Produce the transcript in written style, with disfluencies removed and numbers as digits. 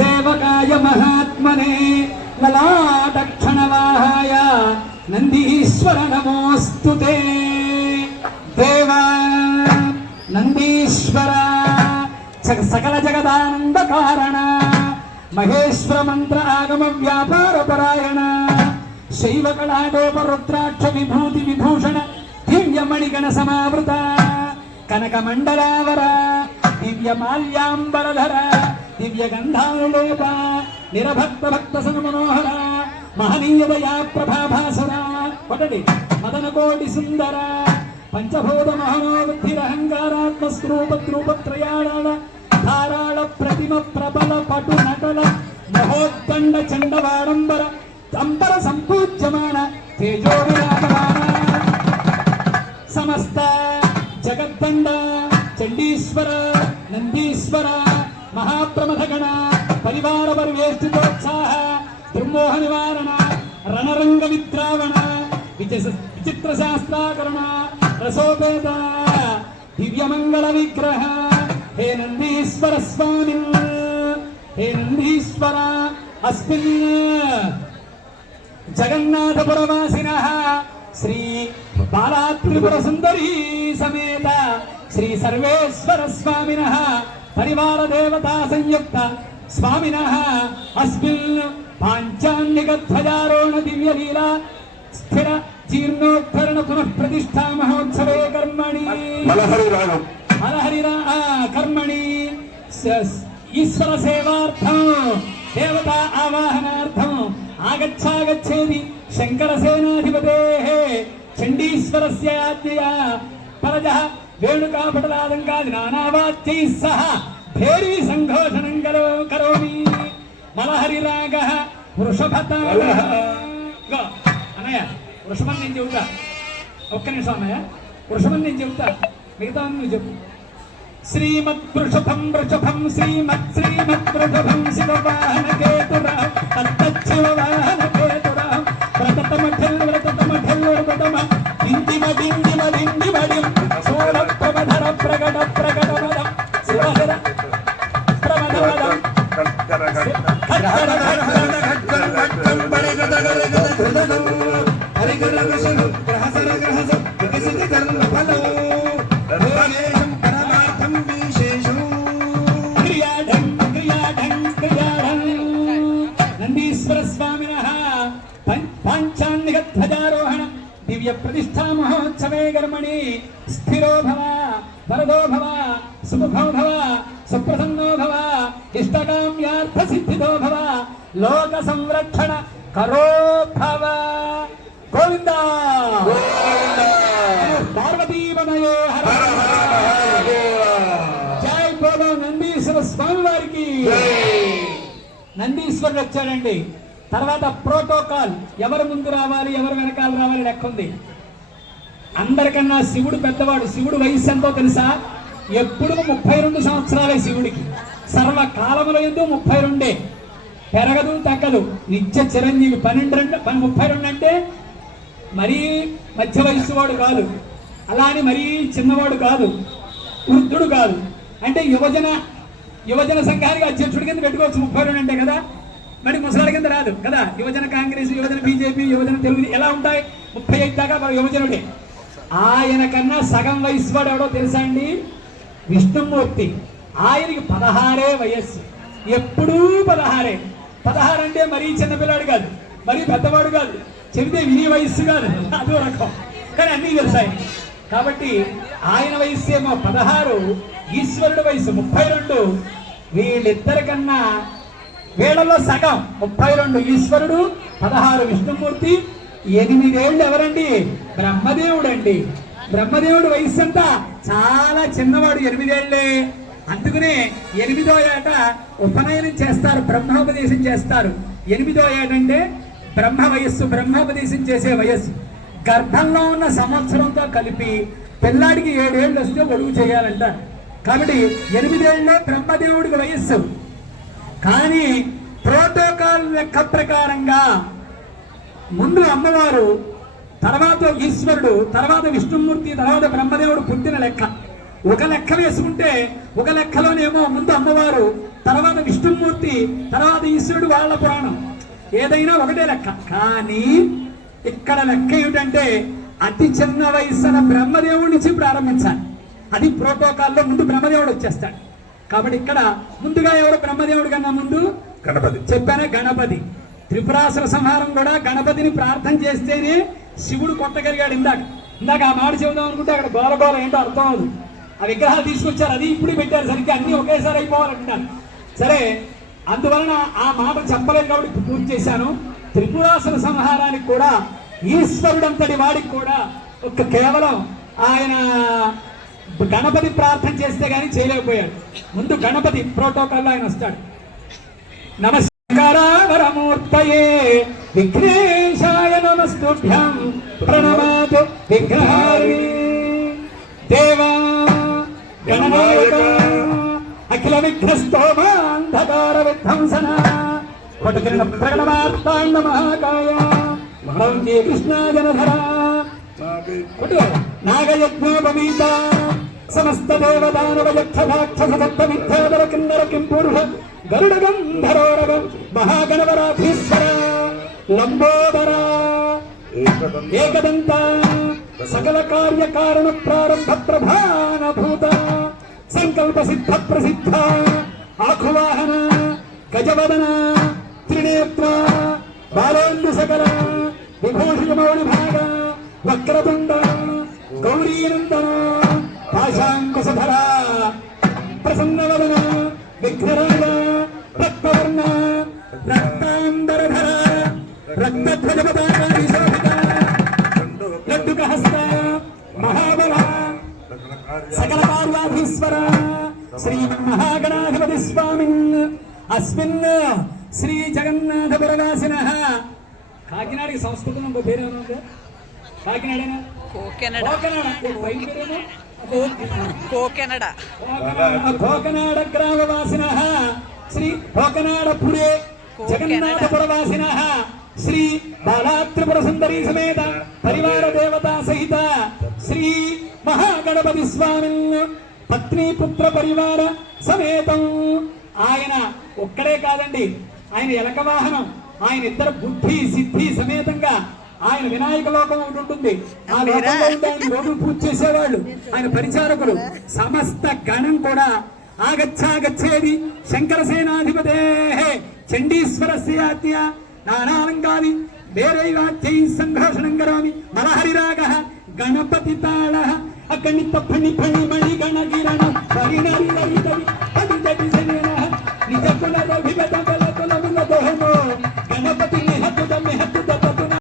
సేవకాయ మహాత్మనే లలాటక్షణవాహాయ నందీశ్వర నమోస్తుతే దేవా నందీశ్వర సకల జగదానంద కారణ మహేశ్వర మంత్ర ఆగమ వ్యాపార పరాయణ శైవ కళాటోప రుద్రాక్ష విభూతి విభూషణ దివ్యమణిగణ సమావృత కనక మండలావర దివ్య మాల్యాంబరధర దివ్య గంధానులేప నిరభక్త భక్త సన్మనోహర మహనీయ దయా ప్రభాభాసుర ఒకటి మదన కోటి సుందర పంచభూత మహోబుద్ధిరహంకారాత్మ స్వరూపద్రూపత్రయాళ ధారాళ ప్రతిమ ప్రబల పటు నటల మహోద్దండ చండవాడంబర అంబర సంపూజ్యమాన తేజోవిరాజమాన సమస్త జగద్దండ చండీశ్వర నందీశ్వర మహాప్రమథగణ పరివార పరివేష్టితోత్సాహ దుర్మోహ నివారణ రణరంగ విద్రావణ విచిత్ర శాస్త్రాకరణ రసోపేత దివ్యమంగళ విగ్రహ హే నందీశ్వర స్వామి హే నందీశ్వర అస్మిన్ జగన్నాథపురవాసినః శ్రీ బాలాత్రిపుర సుందరీ సమేత శ్రీ సర్వేశ్వర స్వామినః పరివార దేవతా సంయుక్త స్వామినః అస్మిన్ పాంచాన్నిక ధ్వజారోహణ దివ్య లీలా స్థిర జీర్ణోద్ధరణ పునః ప్రతిష్ఠా మహోత్సవే కర్మణి మలహరి కర్మణి ఈశ్వర సేవార్థం దేవతా ఆవాహనార్థం ఆగచ్చాగచ్చేది శంకరసేనాధిపతేః చండీశ్వరస్య ఆజ్ఞయా పరజః వేణుకాపటలాలంకాది నానావాద్యైః సహ భేరీ సంఘోషణం కరోమి మలహరి రాగః వృషభతాళః అన్నయ్య వృషభం నేను చెబుతా ఒక్క నిమిషం అన్నయ్య వృషభం నేను చెబుతా మిగతా నువ్వు చెప్పు శ్రీమద్ వృషభం వృషభం శ్రీమద్ వృషభం శివవాహన కేతురా తత్తశివవాహన కేతురా వ్రతతమఠల్ వ్రతతమ దిండిమడిం సోళ ప్రమధర ప్రగడ ప్రగడమదం శివహర ప్రమదమదం నందీశ్వర స్వామినః పాంచాన్నిక ధ్వజారోహణ దివ్య ప్రతిష్ఠా మహోత్సవే కర్మణి స్థిరో భవ వరదో భవ సుముఖో భవ సుప్రసన్నో భవ ఇష్టకామ్యార్థ సిద్ధితో భవ లోక సంరక్షణ కరో భవ గోవింద పార్వతీవనయే హర జై బోలో నందీశ్వర స్వామి వారికి. నందీశ్వరుడు వచ్చాడండి. తర్వాత ప్రోటోకాల్, ఎవరు ముందు రావాలి ఎవరు వెనకాల రావాలి లెక్క ఉంది. అందరికన్నా శివుడు పెద్దవాడు. శివుడు వయసు ఎంతో తెలుసా? ఎప్పుడు 32 సంవత్సరాలే శివుడికి. సర్వకాలముల యందు 32, పెరగదు తగ్గదు, నిత్య చిరంజీవి. 32 అంటే మరీ మధ్య వయస్సు వాడు కాదు, అలా అని మరీ చిన్నవాడు కాదు, వృద్ధుడు కాదు. అంటే యువజన సంఘానికి అధ్యక్షుడి కింద పెట్టుకోవచ్చు 32 అంటే కదా. మరి ముసలాడి కింద రాదు కదా. యువజన కాంగ్రెస్, యువజన బీజేపీ, యువజన తెలుగు ఎలా ఉంటాయి? 35 దాకా యువజనుడే. ఆయన కన్నా సగం వయసు వాడు ఎవడో తెలుసా అండి? విష్ణుమూర్తి. ఆయనకి 16 వయస్సు, ఎప్పుడూ 16. 16 అంటే మరీ చిన్నపిల్లాడు కాదు, మరీ పెద్దవాడు కాదు, చెబితే విని వయస్సు కాదు, అదో రకం. కానీ అన్నీ తెలుసాయి. కాబట్టి ఆయన వయస్సు ఏమో 16, ఈశ్వరుడు వయసు 32. వీళ్ళిద్దరికన్నా వీళ్ళలో సగం 32 ఈశ్వరుడు, 16 విష్ణుమూర్తి. 8 ఏళ్ళు ఎవరండి? బ్రహ్మదేవుడు అండి. బ్రహ్మదేవుడు వయస్సు అంతా చాలా చిన్నవాడు, 8 ఏళ్లే. అందుకనే 8వ ఏట ఉపనయనం చేస్తారు, బ్రహ్మోపదేశం చేస్తారు. 8వ ఏట అంటే బ్రహ్మ వయస్సు, బ్రహ్మోపదేశం చేసే వయస్సు. గర్భంలో ఉన్న సంవత్సరంతో కలిపి పిల్లాడికి 7 ఏళ్ళు వస్తే ఒడుగు చేయాలంట. కాబట్టి 8 ఏళ్ళే బ్రహ్మదేవుడికి వయస్సు. కానీ ప్రోటోకాల్ లెక్క ప్రకారంగా ముందు అమ్మవారు, తర్వాత ఈశ్వరుడు, తర్వాత విష్ణుమూర్తి, తర్వాత బ్రహ్మదేవుడు పుట్టిన లెక్క. ఒక లెక్క వేసుకుంటే ఒక లెక్కలోనేమో ముందు అమ్మవారు, తర్వాత విష్ణుమూర్తి, తర్వాత ఈశ్వరుడు, వాళ్ళ పురాణం. ఏదైనా ఒకటే లెక్క. కానీ ఇక్కడ లెక్క ఏమిటంటే అతి చిన్న వయసున బ్రహ్మదేవుడి నుంచి ప్రారంభించాలి. అది ప్రోటోకాల్లో. ముందు బ్రహ్మదేవుడు వచ్చేస్తాడు. కాబట్టి ఇక్కడ ముందుగా ఎవరు? బ్రహ్మదేవుడు కన్నా ముందు గణపతి. చెప్పానే గణపతి. త్రిపురాసుర సంహారం కూడా గణపతిని ప్రార్థన చేస్తేనే శివుడు కొట్టగలిగాడు. ఇందాక ఆ మాట చెబుదాం అనుకుంటే అక్కడ గోలగోల ఏంటో అర్థం అవదు. ఆ విగ్రహాలు తీసుకొచ్చారు, అది ఇప్పుడు పెట్టారు, సరిగ్గా అన్ని ఒకేసారి అయిపోవాలంటున్నాను. సరే, అందువలన ఆ మాట చెప్పలేదు కాబట్టి ఇప్పుడు పూర్తి చేశాను. త్రిపురాసుర సంహారానికి కూడా ఈశ్వరుడంతటి వాడికి కూడా కేవలం ఆయన గణపతి ప్రార్థన చేస్తే గానీ చేయలేకపోయాడు. ముందు గణపతి ప్రోటోకాల్లో ఆయన వస్తాడు. నమస్కారమూర్తయే విఘ్నేశాయ నమస్తుభ్యం ప్రణమాతు విఘ్నహారిణి దేవా గణనాయక అఖిల విఘ్నస్తోమాంధకార విధ్వంసన పటుకిరణ ప్రగణమార్తాండ మహాకాయ భవంతి కృష్ణా జనధర నాగయజ్ఞోపమీత సమస్త దేవదానవ యక్ష రాక్షస సప్త మిథ్యాధర కిన్నర కింపురుష గరుడ గంధరోరగ మహాగణవరాధీశ్వర లంబోదర ఏకదంత సకల కార్యకారణ ప్రారంభ ప్రధాన భూత సంకల్ప సిద్ధ ప్రసిద్ధ ఆఖువాహన గజవదన త్రినేత్ర బాలేందు సకల విభూషిత మౌళి భాగ వక్రతుండ గౌరీనందన పాశాంకుశధర ప్రసన్నవదన విఘ్నరాజ రక్తవర్ణ రక్తాంబరధర రక్తధ్వజపతాకాని శోభిత లడ్డుకహస్త మహాబల సకల కార్యాధీశ్వర శ్రీ మహాగణాధిపతి స్వామి అస్మిన్ శ్రీ జగన్నాథపురవాసిన. కాకినాడకి సంస్కృతం ఇంకో పేరు ఏమైనా ఉందా? కాకినాడేనా? కోకనాడ గ్రామవాసిన శ్రీ కోకనాడపురే జగన్నాథపురవాసిన శ్రీ బాలాత్రిపుర సుందరీ సమేత పరివార దేవతా సహిత శ్రీ మహాగణపతి స్వామి పత్ని పుత్ర పరివార సమేతం. ఆయన ఒక్కడే కాదండి, ఆయన ఎలక వాహనం. ఆయన ఇద్దరు బుద్ధి సిద్ధి సమేతంగా ఆయన వినాయక లోకం ఒకటి ఉంటుంది. ఆ లోకంలో ఉంటే ఆయన రోజు పూజ చేసేవాళ్ళు, ఆయన పరిచారకులు. సమస్త గణం కూడా ఆగచ్చాగచ్చేది శంకరసేనాధిపతే చండీశ్వరస్యాత్య నానాలంకారి వేరైవాచ్యై సంఘోషణం కరోమి మలహరిరాగ గణపతి తాళ అగణిత ఫణి ఫణి మణి గణగిరణ పరిణరి